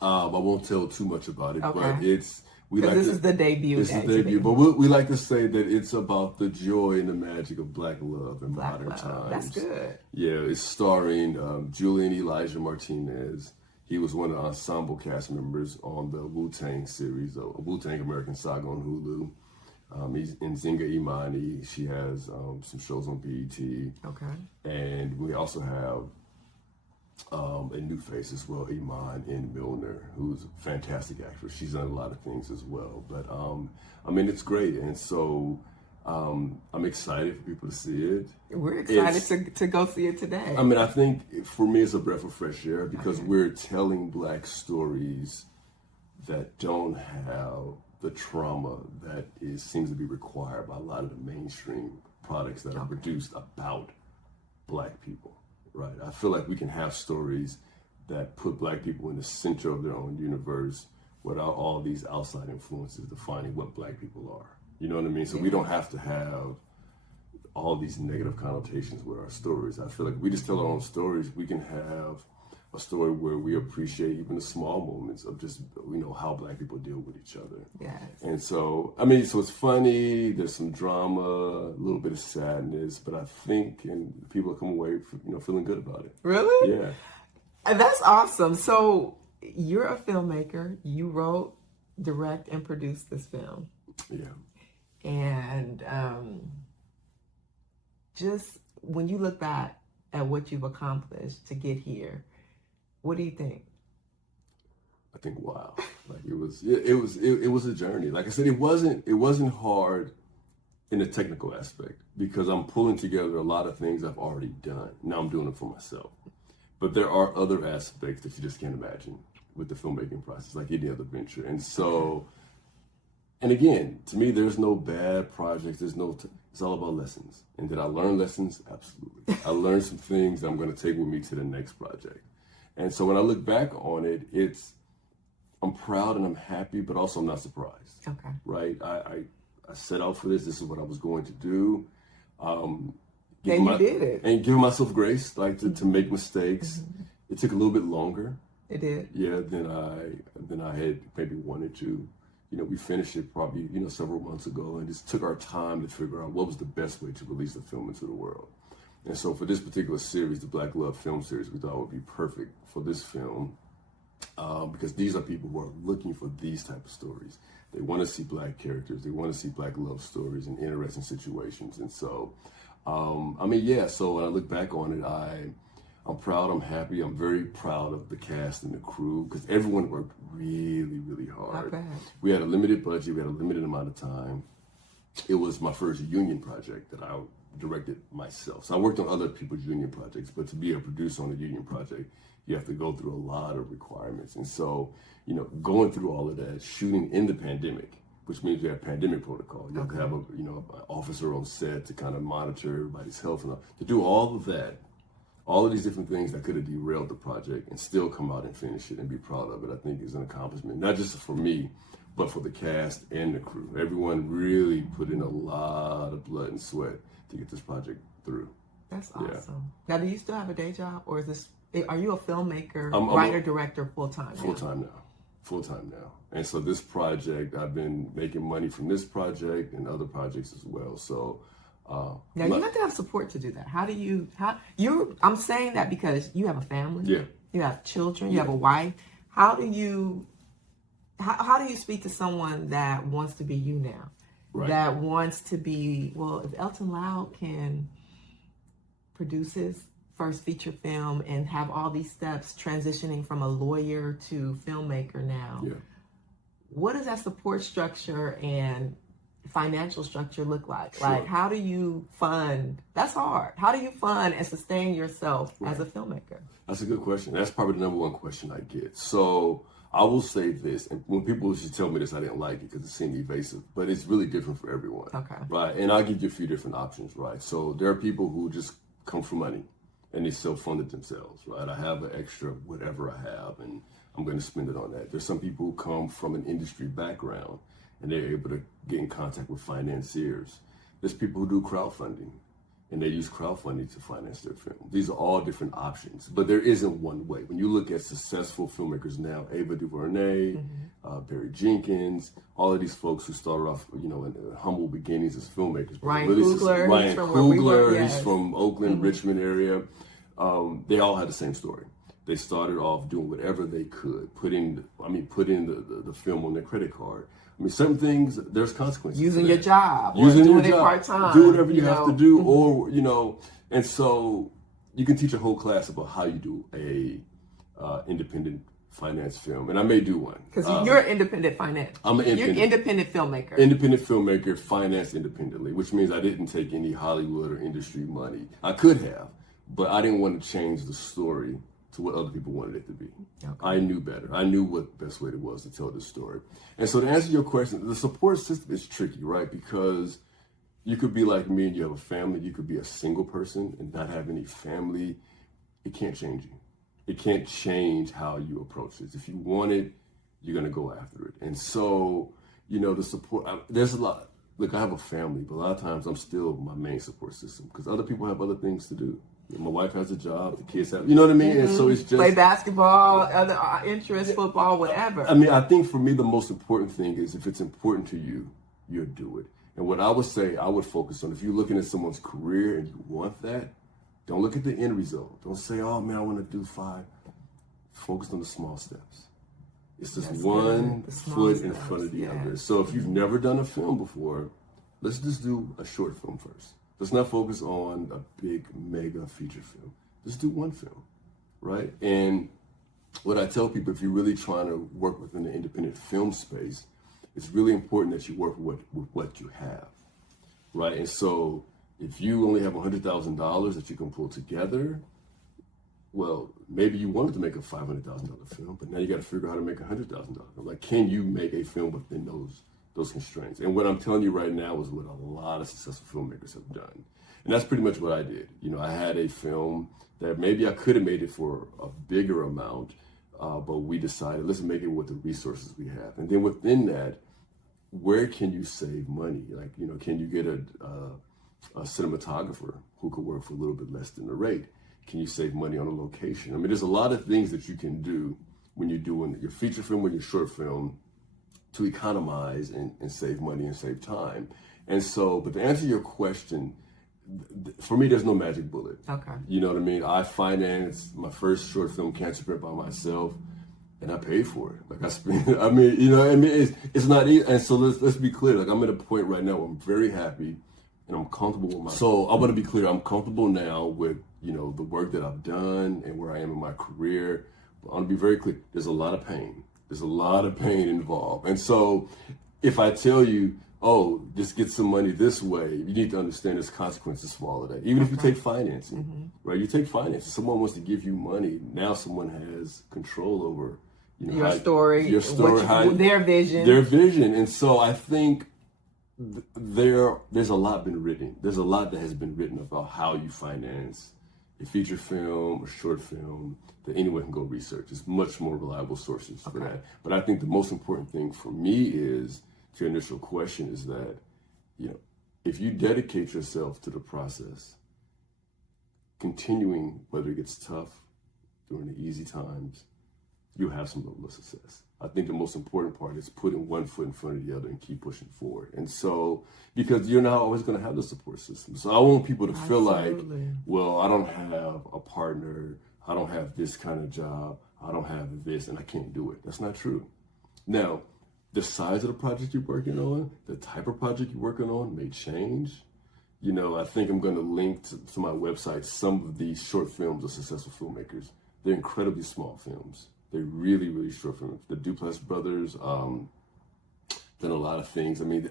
I won't tell too much about it, Okay. but this is the debut. This is the debut, but we like to say that it's about the joy and the magic of Black love in modern times. That's good. Yeah, it's starring Julian Elijah Martinez. He was one of the ensemble cast members on the Wu-Tang series, a Wu-Tang American Saga on Hulu. He's in Zinga Imani. She has some shows on BET. Okay. And we also have a new face as well, Iman N. Milner, who's a fantastic actress. She's done a lot of things as well. But I mean, it's great. And so I'm excited for people to see it. We're excited to go see it today. I mean, I think for me it's a breath of fresh air because we're telling Black stories that don't have the trauma that seems to be required by a lot of the mainstream products that are produced about Black people, right? I feel like we can have stories that put Black people in the center of their own universe without all these outside influences defining what Black people are. You know what I mean? So we don't have to have all these negative connotations with our stories. I feel like we just tell our own stories. We can have a story where we appreciate even the small moments of just, how Black people deal with each other. Yes. And so, I mean, so it's funny, there's some drama, a little bit of sadness, but I think people come away, feeling good about it. Really? Yeah. And that's awesome. So you're a filmmaker. You wrote, direct, and produced this film. Yeah. And just when you look back at what you've accomplished to get here, what do you think? I think, wow, like it was a journey. Like I said, it wasn't hard in the technical aspect because I'm pulling together a lot of things I've already done. Now I'm doing it for myself. But there are other aspects that you just can't imagine with the filmmaking process, like any other venture. And so, and again, to me, there's no bad projects. It's all about lessons. And did I learn lessons? Absolutely. I learned some things that I'm going to take with me to the next project. And so when I look back on it, I'm proud and I'm happy, but also I'm not surprised. Okay. Right? I set out for this. This is what I was going to do. And you did it. And giving myself grace, like to make mistakes. Mm-hmm. It took a little bit longer. It did. Yeah, than I had maybe wanted to. We finished it probably, several months ago and just took our time to figure out what was the best way to release the film into the world. And so for this particular series, the Black Love film series, we thought it would be perfect for this film because these are people who are looking for these type of stories. They want to see Black characters. They want to see Black love stories in interesting situations. And so, so when I look back on it, I'm proud, I'm happy, I'm very proud of the cast and the crew because everyone worked really, really hard. Not bad. We had a limited budget, we had a limited amount of time. It was my first union project that I directed myself. So I worked on other people's union projects, but to be a producer on a union project, you have to go through a lot of requirements. And so, going through all of that, shooting in the pandemic, which means you have pandemic protocol. You have to have an officer on set to kind of monitor everybody's health and all. To do all of that, all of these different things that could have derailed the project and still come out and finish it and be proud of it, I think is an accomplishment, not just for me, but for the cast and the crew. Everyone really put in a lot of blood and sweat to get this project through. That's awesome. Yeah. Now, do you still have a day job or are you a filmmaker, writer, director, full-time now? Full-time now. And so this project, I've been making money from this project and other projects as well. So now you have to have support to do that. I'm saying that because you have a family. Yeah. You have children, you have a wife. How do you speak to someone that wants to be you now? Right. That wants to be, if Elton Loud can produce his first feature film and have all these steps transitioning from a lawyer to filmmaker now. Yeah. What does that support structure and financial structure look like? Sure. Like, how do you fund? That's hard. How do you fund and sustain yourself Right. as a filmmaker? That's a good question. That's probably the number one question I get. So I will say this, and when people used to tell me this, I didn't like it because it seemed evasive, but it's really different for everyone. Okay. Right. And I'll give you a few different options, right? So there are people who just come for money and they self-fund it themselves, right? I have an extra whatever I have and I'm going to spend it on that. There's some people who come from an industry background and they're able to get in contact with financiers. There's people who do crowdfunding and they use crowdfunding to finance their film. These are all different options, but there isn't one way. When you look at successful filmmakers now, Ava DuVernay, Barry Jenkins, all of these folks who started off, you know, in humble beginnings as filmmakers. Ryan Coogler, Ryan he's from where we were, Coogler, yes. he's from Oakland, Richmond area. They all had the same story. They started off doing whatever they could, putting the film on their credit card. I mean, some things, there's consequences. Using your job, or Using doing your it job. part-time. Do whatever you have know? to do, or, you know, and so you can teach a whole class about how you do a independent finance film. And I may do one. Because you're independent finance. I'm an You're independent filmmaker. Independent filmmaker, financed independently, which means I didn't take any Hollywood or industry money. I could have, but I didn't want to change the story to what other people wanted it to be. Okay. I knew better. I knew what the best way it was to tell this story. And so to answer your question, the support system is tricky, right? Because you could be like me and you have a family. You could be a single person and not have any family. It can't change you. It can't change how you approach this. If you want it, you're going to go after it. And so, you know, the support, there's a lot. Look, I have a family, but a lot of times I'm still my main support system because other people have other things to do. My wife has a job, the kids have, you know what I mean? And so it's just play basketball, other interests, football, whatever. I mean, I think for me, the most important thing is if it's important to you, you'll do it. And what I would say, I would focus on, if you're looking at someone's career and you want that, don't look at the end result. Don't say, oh man, I want to do 5. Focus on the small steps. It's just one foot in front of the other. So if you've never done a film before, let's just do a short film first. Let's not focus on a big, mega feature film. Just do one film, right? And what I tell people, if you're really trying to work within the independent film space, it's really important that you work with what you have, right? And so if you only have $100,000 that you can pull together, well, maybe you wanted to make a $500,000 film, but now you got to figure out how to make $100,000. Like, can you make a film within those constraints? And what I'm telling you right now is what a lot of successful filmmakers have done. And that's pretty much what I did. You know, I had a film that maybe I could have made it for a bigger amount, but we decided, let's make it with the resources we have. And then within that, where can you save money? Like, you know, can you get a cinematographer who could work for a little bit less than the rate? Can you save money on a location? I mean, there's a lot of things that you can do when you're doing your feature film or your short film to economize and save money and save time. And so, but to answer your question, for me, there's no magic bullet. Okay. You know what I mean? I financed my first short film, Cancer Prep, by myself, and I paid for it. Like I spent, I mean, you know, I mean, it's not easy. And so let's be clear. Like I'm at a point right now where I'm very happy and I'm comfortable with my. So I want to be clear. I'm comfortable now with, you know, the work that I've done and where I am in my career. But I want to be very clear. There's a lot of pain. There's a lot of pain involved. And so if I tell you, oh, just get some money this way, you need to understand there's consequences for all of that. Even if you take financing, right? You take financing. Someone wants to give you money. Now someone has control over, you know, your story, their vision. And so I think there's a lot been written. There's a lot that has been written about how you finance a feature film or short film that anyone can go research. It's much more reliable sources for that. But I think the most important thing for me is, to your initial question, is that, you know, if you dedicate yourself to the process, continuing, whether it gets tough during the easy times, you'll have some level of success. I think the most important part is putting one foot in front of the other and keep pushing forward. And so, because you're not always going to have the support system. So I want people to feel like, well, I don't have a partner, I don't have this kind of job, I don't have this, and I can't do it. That's not true. Now, the size of the project you're working on, the type of project you're working on may change. you know, I think I'm going to link to my website some of these short films of successful filmmakers. They're incredibly small films. They're really, really short films. The Duplass brothers done a lot of things. I mean,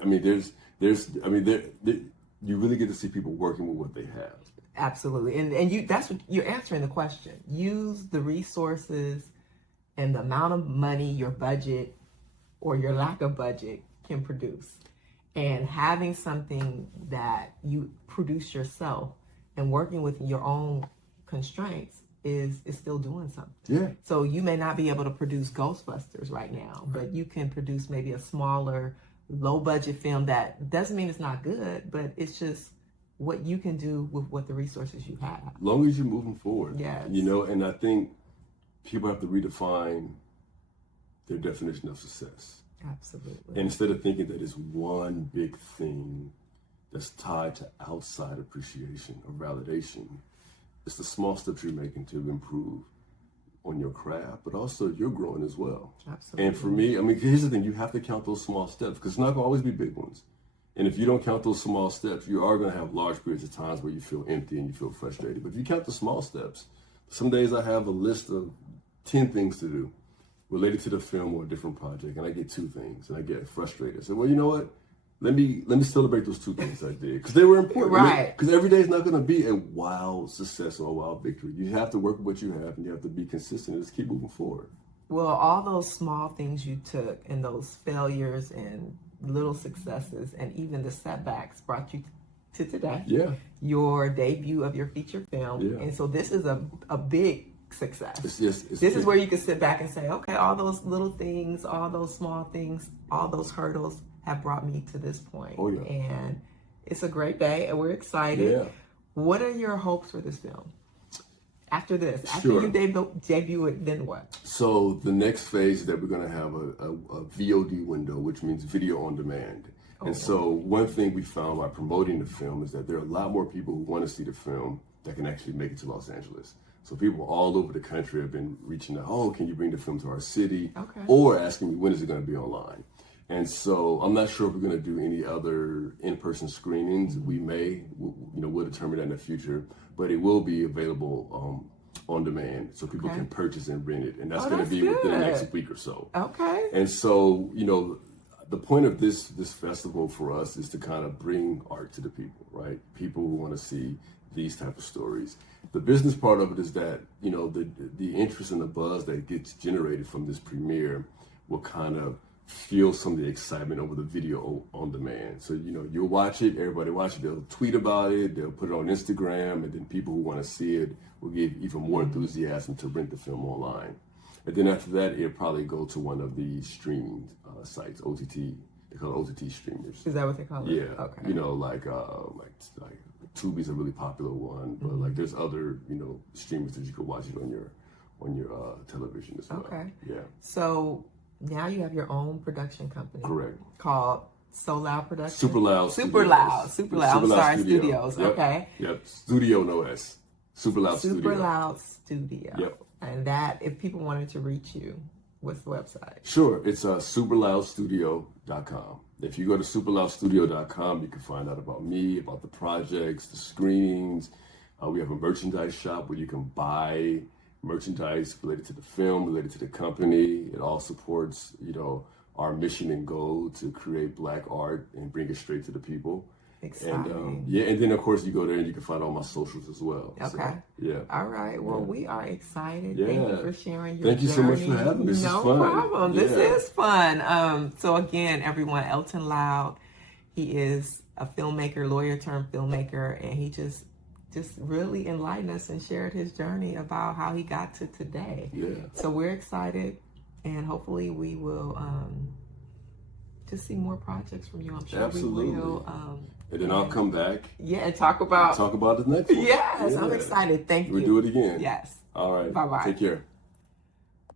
you really get to see people working with what they have. Absolutely, and that's what you're answering the question. Use the resources and the amount of money your budget or your lack of budget can produce. And having something that you produce yourself and working with your own constraints is still doing something. Yeah. So you may not be able to produce Ghostbusters right now, but you can produce maybe a smaller, low budget film that doesn't mean it's not good, but it's just what you can do with what the resources you have. As long as you're moving forward. Yes. You know, and I think people have to redefine their definition of success. Absolutely. And instead of thinking that it's one big thing that's tied to outside appreciation or validation, it's the small steps you're making to improve on your craft, but also you're growing as well. Absolutely. And for me, I mean, here's the thing, you have to count those small steps because it's not going to always be big ones. And if you don't count those small steps, you are going to have large periods of times where you feel empty and you feel frustrated. But if you count the small steps, some days I have a list of 10 things to do related to the film or a different project, and I get 2 things, and I get frustrated. So, well, you know what? Let me celebrate those 2 things I did because they were important. Right. Because every day is not going to be a wild success or a wild victory. You have to work with what you have, and you have to be consistent and just keep moving forward. Well, all those small things you took and those failures and little successes and even the setbacks brought you to today. Yeah. Your debut of your feature film. Yeah. And so this is a big success. It's this big. is where you can sit back and say, okay, all those little things, all those small things, all those hurdles have brought me to this point. Oh, yeah. And it's a great day and we're excited. Yeah. What are your hopes for this film? After this, after Sure. you debut it, then what? So the next phase is that we're going to have a VOD window, which means video on demand. And so one thing we found by promoting the film is that there are a lot more people who want to see the film that can actually make it to Los Angeles. So people all over the country have been reaching out, oh, can you bring the film to our city? Okay. Or asking me, when is it going to be online? And so I'm not sure if we're going to do any other in-person screenings. We may, we'll determine that in the future, but it will be available on demand so people can purchase and rent it. And that's going to be within the next week or so. Okay. And so, the point of this festival for us is to kind of bring art to the people, right? People who want to see these type of stories. The business part of it is that, the interest and the buzz that gets generated from this premiere will kind of fuel some of the excitement over the video on demand. So, you'll watch it, everybody watch it, they'll tweet about it, they'll put it on Instagram, and then people who want to see it will get even more enthusiasm to rent the film online. And then after that, it'll probably go to one of the streaming sites, OTT. They call it OTT streamers. Is that what they call it? Yeah. Okay. Like Tubi's a really popular one, but like there's other streamers that you can watch it on your television as well. Okay. Yeah. So now you have your own production company. Correct. Called So Loud Productions. Super Loud. Super Loud. Sorry, Studios. Yep. Okay. Yep. Studio, no S. Super Loud Studio. Super Loud Studio. Yep. And that, if people wanted to reach you, what's the website? Sure. It's superloudstudio.com. If you go to superloudstudio.com, you can find out about me, about the projects, the screenings. We have a merchandise shop where you can buy merchandise related to the film, related to the company. It all supports, our mission and goal to create Black art and bring it straight to the people. Exciting. And then of course you go there and you can find all my socials as well. Okay. So, yeah. All right. Well, we are excited. Yeah. Thank you for sharing your Thank you so much journey. for having me. This no is fun. problem. Yeah. This is fun. So again, everyone, Elton Loud, he is a filmmaker, lawyer turned filmmaker, and he just really enlightened us and shared his journey about how he got to today. Yeah. So we're excited, and hopefully we will just see more projects from you. I'm sure Absolutely. we will. And then I'll come back. Yeah, and talk about the next one. Yes, Yeah. I'm excited. Thank you. We'll do it again. Yes. All right. Bye-bye. Take care.